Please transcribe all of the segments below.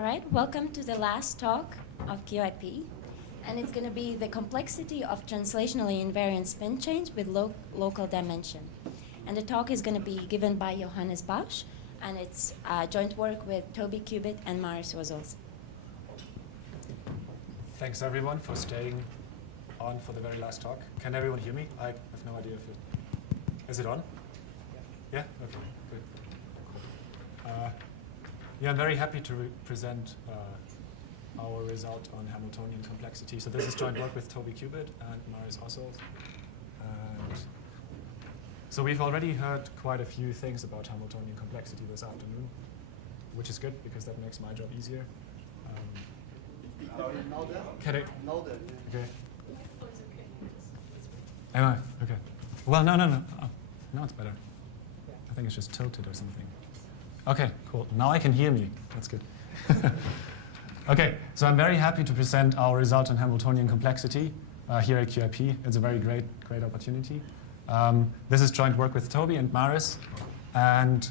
All right, welcome to the last talk of QIP. And it's going to be the complexity of translationally invariant spin change with local dimension. And the talk is going to be given by Johannes Bausch, and it's joint work with Toby, Cubitt, and Ozols. Thanks everyone for staying on for the very last talk. Can everyone hear me? I have no idea if it... Is it on? Yeah? Okay, good. Yeah, I'm very happy to present our result on Hamiltonian complexity. So this is joint work with Toby, Cubitt, and Ozols. And so we've already heard quite a few things about Hamiltonian complexity this afternoon, which is good because that makes my job easier. No, you know that? Can I? Know that. Okay. Am I? Okay. Well, no. Oh, now it's better. I think it's just tilted or something. Okay, cool. Now I can hear me. That's good. Okay, so I'm very happy to present our result on Hamiltonian complexity here at QIP. It's a very great opportunity. This is joint work with Toby and Maris, and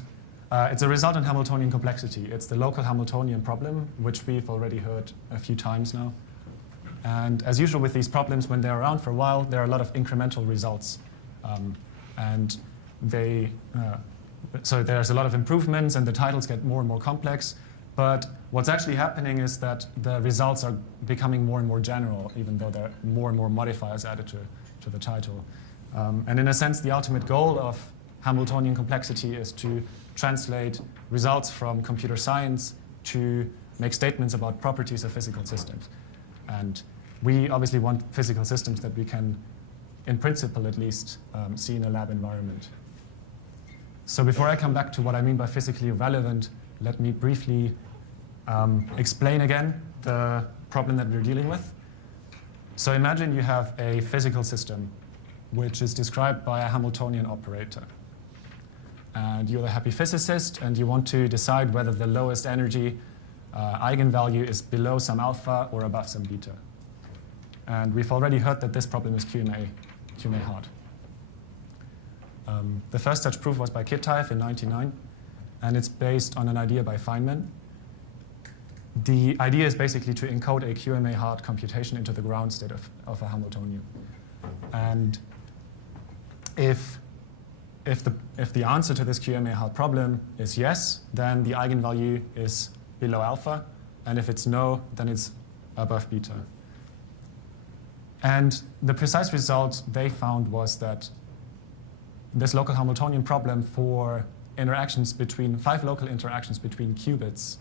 it's a result on Hamiltonian complexity. It's the local Hamiltonian problem, which we've already heard a few times now. And as usual with these problems, when they're around for a while, there are a lot of incremental results. And so there's a lot of improvements, and the titles get more and more complex. But what's actually happening is that the results are becoming more and more general, even though there are more and more modifiers added to the title. And in a sense, the ultimate goal of Hamiltonian complexity is to translate results from computer science to make statements about properties of physical systems. And we obviously want physical systems that we can, in principle at least, see in a lab environment. So before I come back to what I mean by physically relevant, let me briefly explain again the problem that we're dealing with. So imagine you have a physical system which is described by a Hamiltonian operator. And you're a happy physicist, and you want to decide whether the lowest energy eigenvalue is below some alpha or above some beta. And we've already heard that this problem is QMA hard. The first such proof was by Kittife in 1999, and it's based on an idea by Feynman. The idea is basically to encode a QMA hard computation into the ground state of a Hamiltonian. And if the answer to this QMA hard problem is yes, then the eigenvalue is below alpha, and if it's no, then it's above beta. And the precise result they found was that this local Hamiltonian problem for interactions between 5 local interactions between qubits,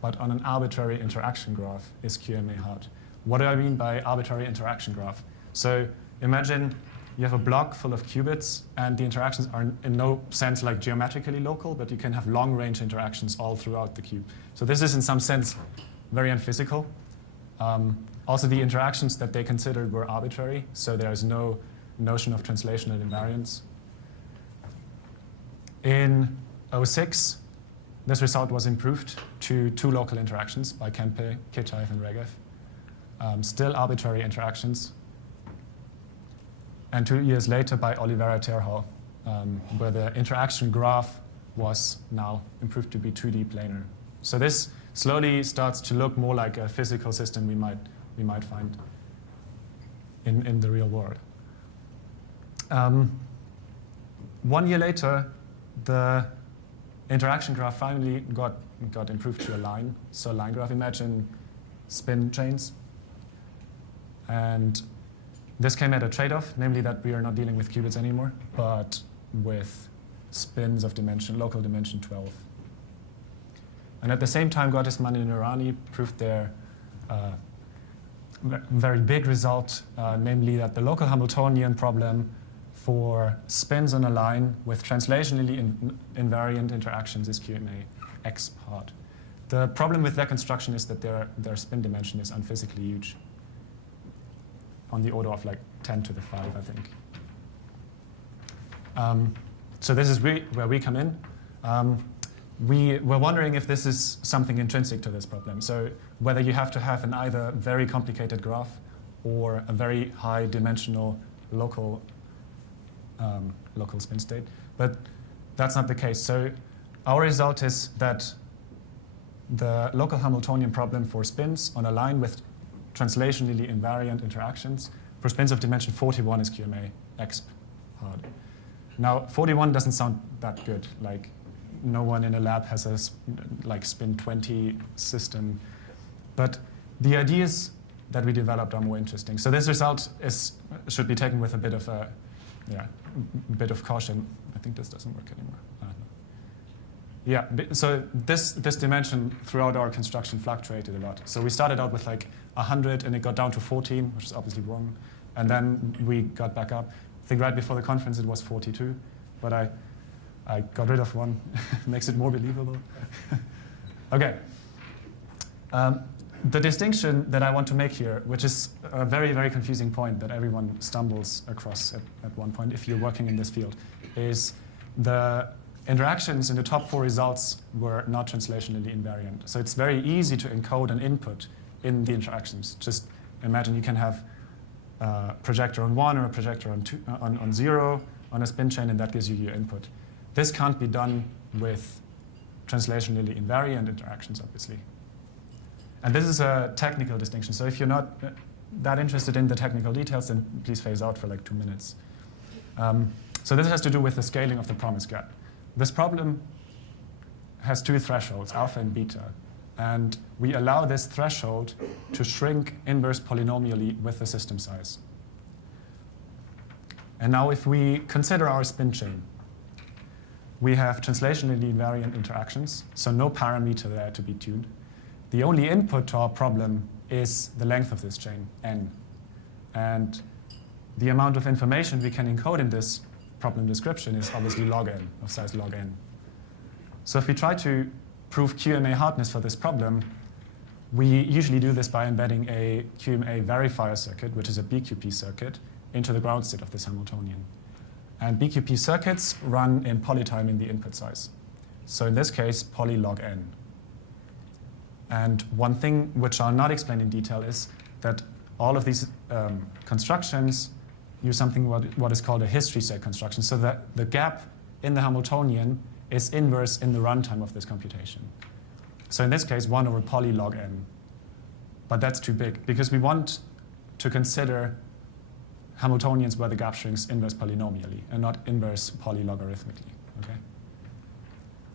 but on an arbitrary interaction graph, is QMA hard. What do I mean by arbitrary interaction graph? So imagine you have a block full of qubits, and the interactions are in no sense like geometrically local, but you can have long-range interactions all throughout the cube. So this is in some sense very unphysical. Also, the interactions that they considered were arbitrary, so there is no notion of translational invariance. In 2006, this result was improved to 2 local interactions by Kempe, Kittife, and Regev. Still arbitrary interactions. And 2 years later by Oliveira Terhal, where the interaction graph was now improved to be 2D planar. So this slowly starts to look more like a physical system we might find in the real world. 1 year later, the interaction graph finally got improved to a line. So line graph, imagine spin chains. And this came at a trade-off, namely that we are not dealing with qubits anymore, but with spins of local dimension 12. And at the same time, Gottesman and Irani proved their very big result, namely that the local Hamiltonian problem for spins on a line with translationally invariant interactions is QMA X hard. The problem with that construction is that their spin dimension is unphysically huge, on the order of like 10 to the 5, I think. So this is where we come in. We were wondering if this is something intrinsic to this problem. So whether you have to have an either very complicated graph or a very high dimensional local spin state. But that's not the case. So our result is that the local Hamiltonian problem for spins on a line with translationally invariant interactions. For spins of dimension 41 is QMA exp hard. Now, 41 doesn't sound that good. Like, no one in a lab has a spin 20 system. But the ideas that we developed are more interesting. So this result should be taken with a bit of caution. I think this doesn't work anymore. Yeah, so this dimension throughout our construction fluctuated a lot. So we started out with like 100 and it got down to 14, which is obviously wrong. And then we got back up. I think right before the conference it was 42, but I got rid of one. Makes it more believable. Okay. The distinction that I want to make here, which is a very, very confusing point that everyone stumbles across at one point if you're working in this field, is the interactions in the top 4 results were not translationally invariant. So it's very easy to encode an input in the interactions. Just imagine you can have a projector on 1 or a projector on 0 on a spin chain, and that gives you your input. This can't be done with translationally invariant interactions, obviously. And this is a technical distinction. So if you're not that interested in the technical details, then please phase out for like 2 minutes. So this has to do with the scaling of the promise gap. This problem has 2 thresholds, alpha and beta. And we allow this threshold to shrink inverse polynomially with the system size. And now if we consider our spin chain, we have translationally invariant interactions, so no parameter there to be tuned. The only input to our problem is the length of this chain, n. And the amount of information we can encode in this problem description is obviously log n, of size log n. So if we try to prove QMA hardness for this problem, we usually do this by embedding a QMA verifier circuit, which is a BQP circuit, into the ground state of this Hamiltonian. And BQP circuits run in polytime in the input size. So in this case, poly log n. And one thing which I'll not explain in detail is that all of these constructions use something what is called a history state construction, so that the gap in the Hamiltonian is inverse in the runtime of this computation. So in this case, 1 over poly log n. But that's too big, because we want to consider Hamiltonians where the gap shrinks inverse polynomially and not inverse poly logarithmically. Okay?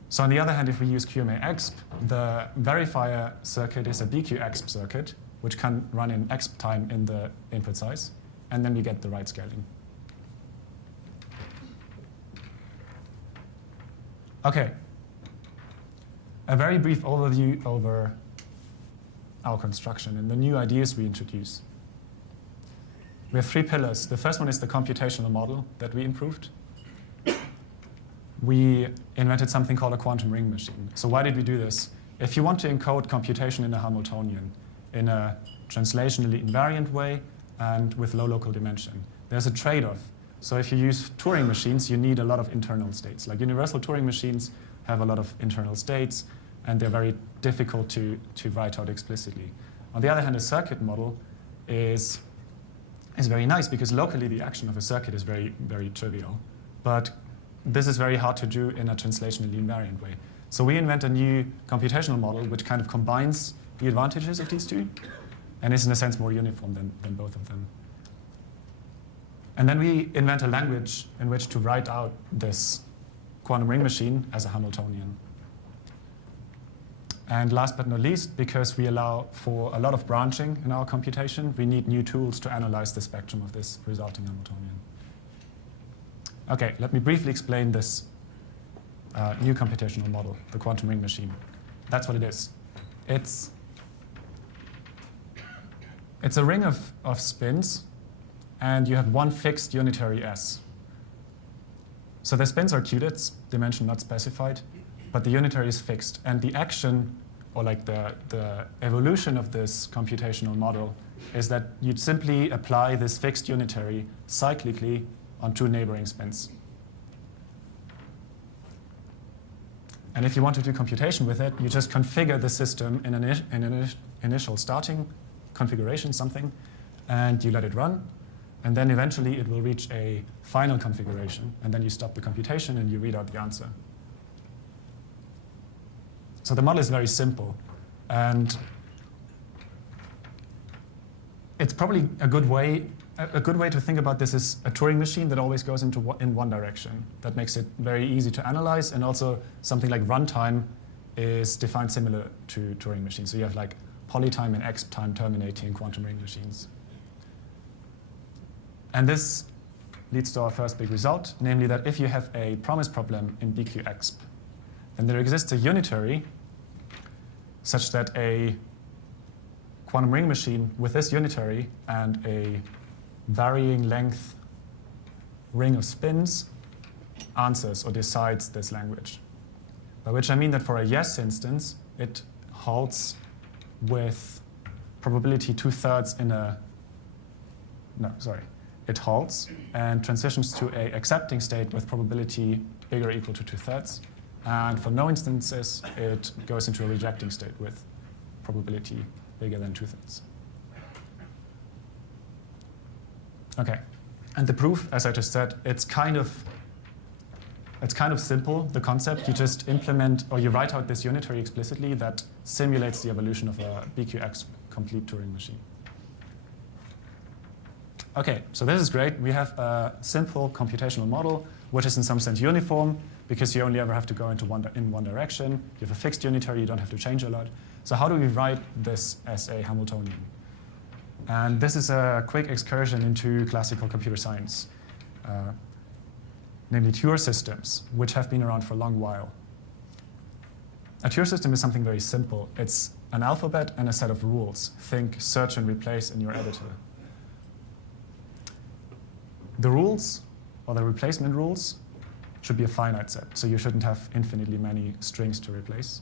So on the other hand, if we use QMA exp, the verifier circuit is a BQ exp circuit, which can run in exp time in the input size, and then we get the right scaling. Okay. A very brief overview over our construction and the new ideas we introduce. We have 3 pillars. The first one is the computational model that we improved. We invented something called a quantum ring machine. So why did we do this? If you want to encode computation in a Hamiltonian in a translationally invariant way and with low local dimension, there's a trade-off. So if you use Turing machines, you need a lot of internal states. Like universal Turing machines have a lot of internal states, and they're very difficult to write out explicitly. On the other hand, a circuit model is very nice because locally the action of a circuit is very, very trivial. But this is very hard to do in a translationally invariant way. So we invent a new computational model which kind of combines the advantages of these 2 and is in a sense more uniform than both of them. And then we invent a language in which to write out this quantum ring machine as a Hamiltonian. And last but not least, because we allow for a lot of branching in our computation, we need new tools to analyze the spectrum of this resulting Hamiltonian. Okay, let me briefly explain this new computational model, the quantum ring machine. That's what it is. It's a ring of spins, and you have one fixed unitary S. So the spins are qubits, dimension not specified, but the unitary is fixed. And the action, or like the evolution of this computational model, is that you'd simply apply this fixed unitary cyclically on 2 neighboring spins. And if you want to do computation with it, you just configure the system in an initial starting configuration, something, and you let it run. And then eventually it will reach a final configuration, and then you stop the computation and you read out the answer. So the model is very simple. And it's probably a good way to think about this is a Turing machine that always goes in one direction. That makes it very easy to analyze, and also something like runtime is defined similar to Turing machines. So you have like polytime and exp time terminating quantum ring machines. And this leads to our first big result, namely that if you have a promise problem in BQ-exp, then there exists a unitary such that a quantum ring machine with this unitary and a varying length ring of spins answers or decides this language. By which I mean that for a yes instance, it halts with probability 2/3 in a, it halts and transitions to a accepting state with probability bigger or equal to 2/3. And for no instances, it goes into a rejecting state with probability bigger than 2/3. Okay, and the proof, as I just said, it's kind of simple, the concept. You just implement, or you write out this unitary explicitly that simulates the evolution of a BQ-exp complete Turing machine. Okay, so this is great. We have a simple computational model, which is in some sense uniform, because you only ever have to go in one direction. You have a fixed unitary, you don't have to change a lot. So how do we write this as a Hamiltonian? And this is a quick excursion into classical computer science, namely Turing systems, which have been around for a long while. A Turing system is something very simple. It's an alphabet and a set of rules. Think search and replace in your editor. The rules, or the replacement rules, should be a finite set, so you shouldn't have infinitely many strings to replace.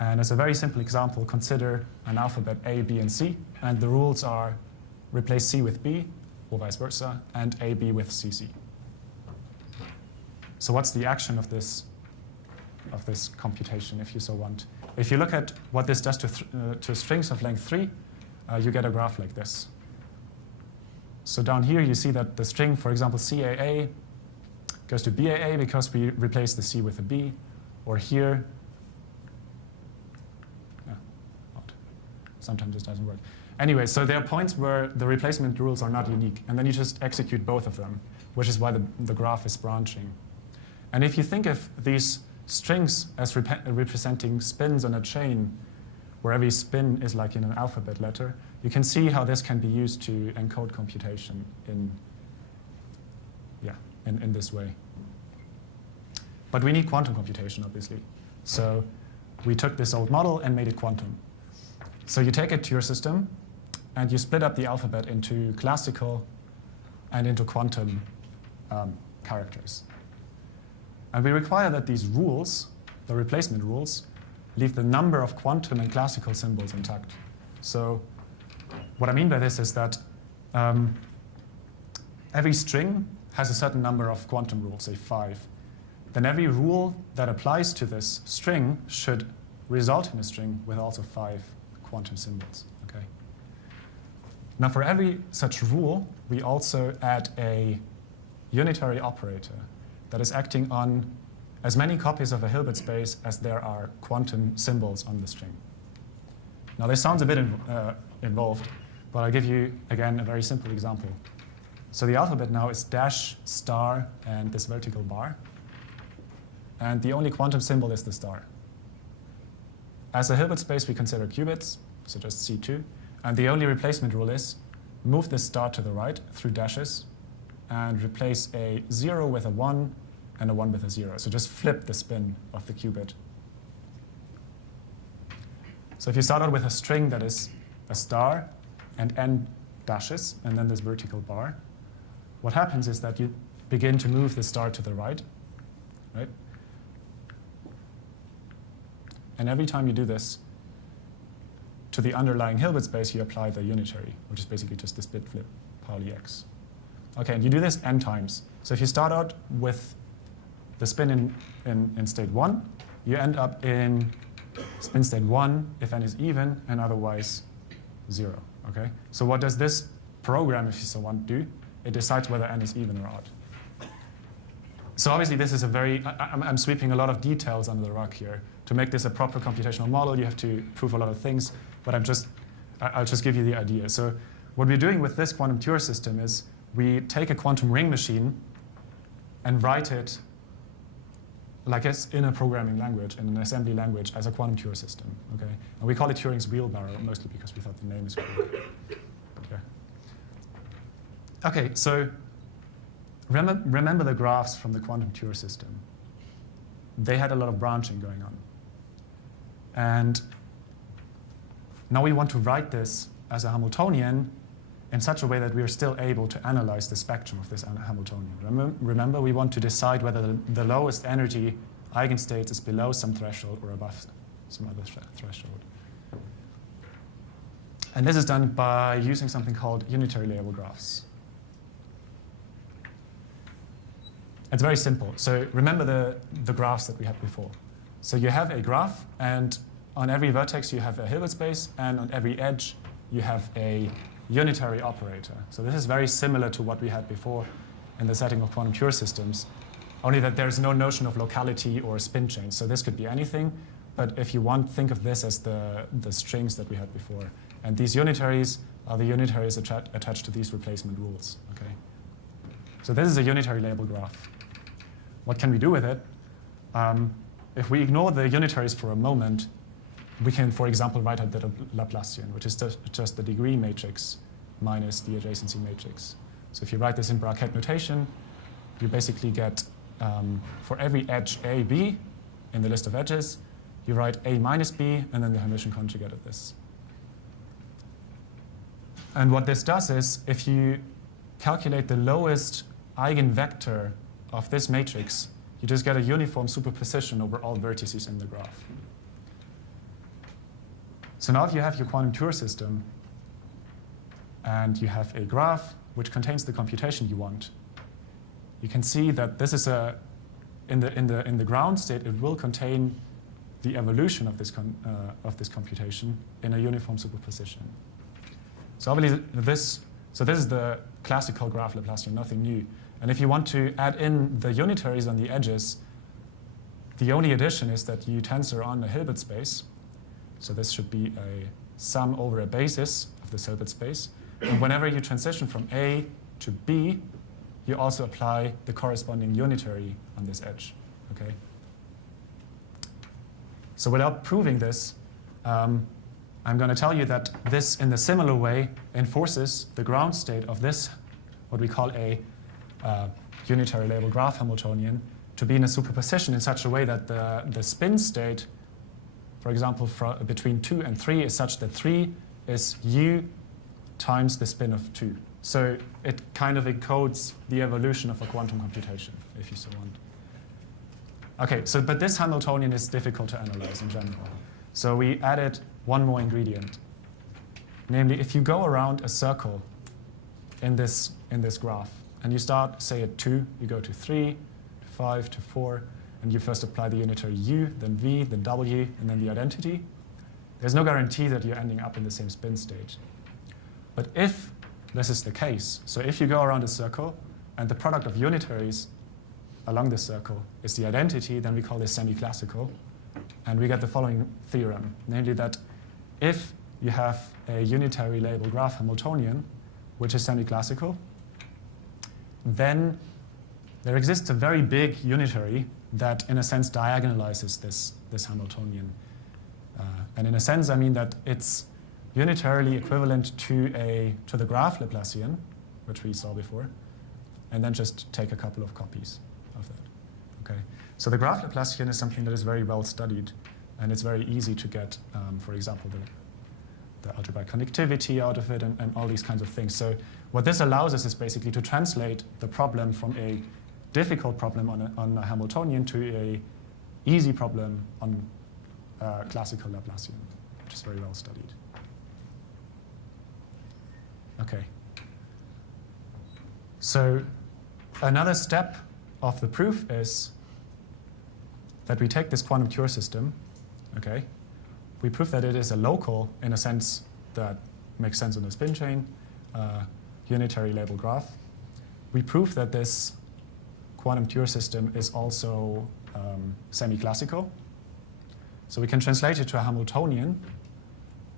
And as a very simple example, consider an alphabet A, B, and C, and the rules are replace C with B, or vice versa, and A, B with CC. So what's the action of this computation, if you so want? If you look at what this does to strings of length 3, you get a graph like this. So down here, you see that the string, for example, CAA, goes to BAA because we replace the C with a B, or here, sometimes this doesn't work. Anyway, so there are points where the replacement rules are not unique, and then you just execute both of them, which is why the graph is branching. And if you think of these strings as representing spins on a chain, where every spin is like in an alphabet letter, you can see how this can be used to encode computation in this way. But we need quantum computation, obviously. So we took this old model and made it quantum. So you take it to your system, and you split up the alphabet into classical and into quantum characters. And we require that these rules, the replacement rules, leave the number of quantum and classical symbols intact. So what I mean by this is that every string has a certain number of quantum rules, say 5. Then every rule that applies to this string should result in a string with also 5 quantum symbols. Okay. Now for every such rule, we also add a unitary operator that is acting on as many copies of a Hilbert space as there are quantum symbols on the string. Now this sounds a bit involved, but I'll give you, again, a very simple example. So the alphabet now is dash, star, and this vertical bar. And the only quantum symbol is the star. As a Hilbert space, we consider qubits, so just C2. And the only replacement rule is move this star to the right through dashes and replace a 0 with a 1 and a 1 with a 0. So just flip the spin of the qubit. So if you start out with a string that is a star and n dashes, and then this vertical bar, what happens is that you begin to move the star to the right? And every time you do this, to the underlying Hilbert space, you apply the unitary, which is basically just this bit flip, Pauli X. Okay, and you do this n times. So if you start out with the spin in state 1, you end up in spin state 1 if n is even, and otherwise 0. Okay? So what does this program, if you so want, do? It decides whether n is even or odd. So obviously this is a very, I'm sweeping a lot of details under the rug here. To make this a proper computational model, you have to prove a lot of things, but I'll just give you the idea. So what we're doing with this quantum Turing system is we take a quantum ring machine and write it like it's in a programming language, in an assembly language, as a quantum Turing system. Okay? And we call it Turing's wheelbarrow, mostly because we thought the name is cool. Okay, so remember the graphs from the quantum Turing system. They had a lot of branching going on. And now we want to write this as a Hamiltonian in such a way that we are still able to analyze the spectrum of this Hamiltonian. Remember, we want to decide whether the lowest energy eigenstate is below some threshold or above some other threshold. And this is done by using something called unitary label graphs. It's very simple. So remember the graphs that we had before. So you have a graph, and on every vertex you have a Hilbert space, and on every edge you have a unitary operator. So this is very similar to what we had before in the setting of quantum Turing systems, only that there's no notion of locality or spin change. So this could be anything, but if you want, think of this as the strings that we had before. And these unitaries are the unitaries attached to these replacement rules. Okay? So this is a unitary label graph. What can we do with it? If we ignore the unitaries for a moment, we can, for example, write out the Laplacian, which is just the degree matrix minus the adjacency matrix. So if you write this in bracket notation, you basically get, for every edge A, B in the list of edges, you write A minus B, and then the Hermitian conjugate of this. And what this does is, if you calculate the lowest eigenvector of this matrix, you just get a uniform superposition over all vertices in the graph. So now if you have your quantum Turing system, and you have a graph which contains the computation you want, you can see that this is in the ground state, it will contain the evolution of this computation in a uniform superposition. So obviously this is the classical graph Laplacian, nothing new. And if you want to add in the unitaries on the edges, the only addition is that you tensor on a Hilbert space. So this should be a sum over a basis of this Hilbert space. And whenever you transition from A to B, you also apply the corresponding unitary on this edge. Okay? So without proving this, I'm going to tell you that this, in a similar way, enforces the ground state of this, what we call a unitary label graph Hamiltonian, to be in a superposition in such a way that the spin state, for example, between 2 and 3 is such that 3 is u times the spin of 2. So it kind of encodes the evolution of a quantum computation, if you so want. Okay, so but this Hamiltonian is difficult to analyze in general. So we added one more ingredient. Namely, if you go around a circle in this graph, and you start, say, at 2, you go to 3, to 5, to 4, and you first apply the unitary u, then v, then w, and then the identity, there's no guarantee that you're ending up in the same spin state. But if this is the case, so if you go around a circle, and the product of unitaries along the circle is the identity, then we call this semi-classical, and we get the following theorem, namely that if you have a unitary label graph Hamiltonian, which is semi-classical, then there exists a very big unitary that, in a sense, diagonalizes this Hamiltonian. And in a sense, I mean that it's unitarily equivalent to the graph Laplacian, which we saw before, and then just take a couple of copies of that. Okay. So the graph Laplacian is something that is very well studied, and it's very easy to get, for example, the algebraic connectivity out of it and all these kinds of things. So what this allows us is basically to translate the problem from a difficult problem on a Hamiltonian to a easy problem on classical Laplacian, which is very well studied. Okay. So another step of the proof is that we take this quantum Turing system, okay? We prove that it is a local, in a sense that makes sense in a spin chain, unitary label graph. We prove that this quantum Ture system is also semi-classical. So we can translate it to a Hamiltonian,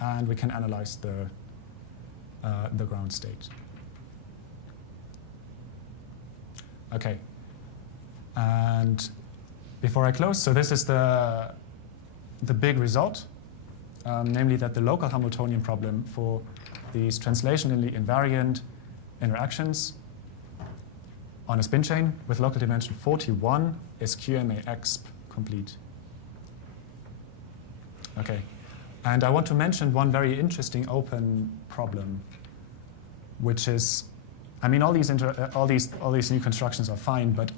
and we can analyze the ground state. Okay. And before I close, so this is the big result, namely that the local Hamiltonian problem for these translationally invariant interactions on a spin chain with local dimension 41 is QMA-exp complete. Okay, and I want to mention one very interesting open problem, which is, I mean, all these new constructions are fine, but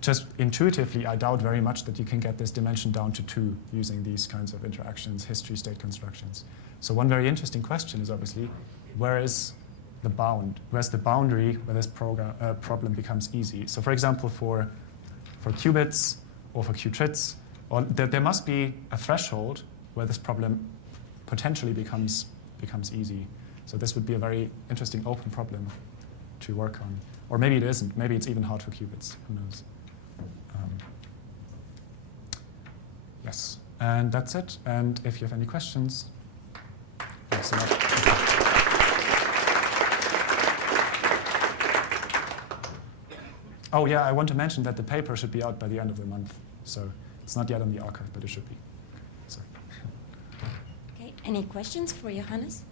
just intuitively, I doubt very much that you can get this dimension down to 2 using these kinds of interactions, history state constructions. So one very interesting question is obviously, where is the bound? Where's the boundary where this problem becomes easy? So for example, for qubits or for qubits, or there must be a threshold where this problem potentially becomes easy. So this would be a very interesting open problem to work on. Or maybe it isn't. Maybe it's even hard for qubits. Who knows? Yes, and that's it. And if you have any questions, thanks a lot. Oh yeah, I want to mention that the paper should be out by the end of the month. So it's not yet on the archive, but it should be. So. Okay, any questions for Johannes?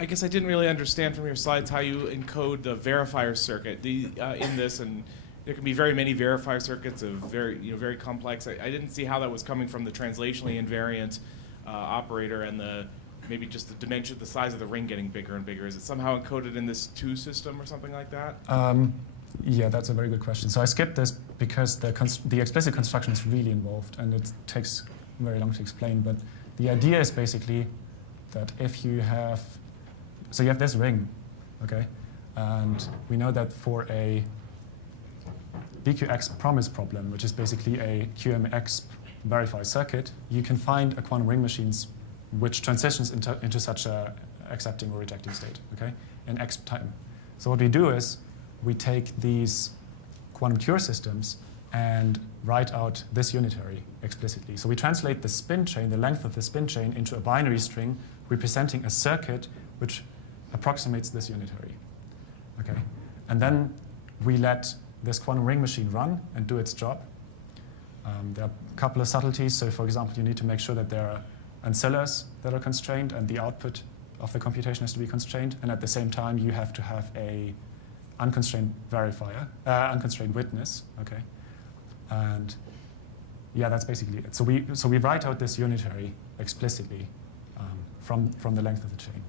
I guess I didn't really understand from your slides how you encode the verifier circuit in this, and there can be very many verifier circuits of very complex. I didn't see how that was coming from the translationally invariant operator and maybe just the dimension, the size of the ring getting bigger and bigger. Is it somehow encoded in this 2 system or something like that? Yeah, that's a very good question. So I skipped this because the explicit construction is really involved, and it takes very long to explain. But the idea is basically that if you have this ring, okay? And we know that for a BQX promise problem, which is basically a QMX verified circuit, you can find a quantum ring machines which transitions into such a accepting or rejecting state, okay, in X time. So what we do is we take these quantum Ture systems and write out this unitary explicitly. So we translate the spin chain, the length of the spin chain, into a binary string representing a circuit which approximates this unitary. Okay, and then we let this quantum ring machine run and do its job. There are a couple of subtleties. So, for example, you need to make sure that there are ancillars that are constrained, and the output of the computation has to be constrained. And at the same time, you have to have a unconstrained verifier, unconstrained witness. Okay, and yeah, that's basically it. So we write out this unitary explicitly from the length of the chain.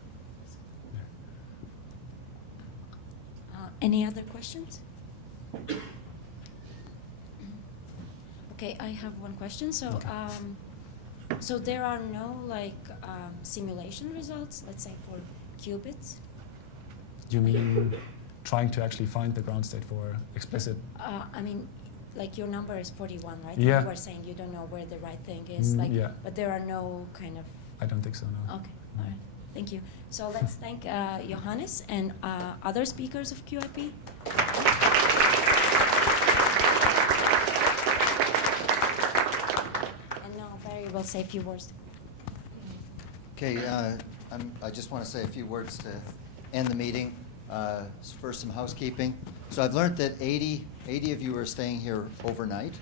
Any other questions? Okay, I have one question. So, Okay. So there are no simulation results, let's say for qubits. You mean trying to actually find the ground state for explicit? I mean, like your number is 41, right? Yeah. You were saying you don't know where the right thing is. Yeah. But there are no kind of. I don't think so. No. Okay. All right. Thank you. So let's thank Johannes and other speakers of QIP. And now Barry will say a few words. Okay, I just want to say a few words to end the meeting. First, some housekeeping. So I've learned that 80 of you are staying here overnight.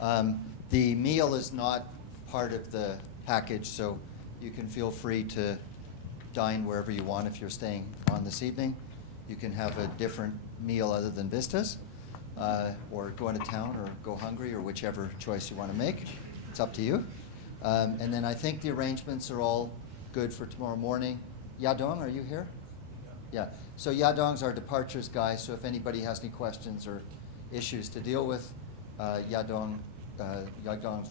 The meal is not part of the package, so you can feel free to dine wherever you want if you're staying on this evening. You can have a different meal other than Vistas, or go into town or go hungry, or whichever choice you want to make. It's up to you. And then I think the arrangements are all good for tomorrow morning. Yadong, are you here? Yeah. So Yadong's our departures guy, so if anybody has any questions or issues to deal with, Yadong's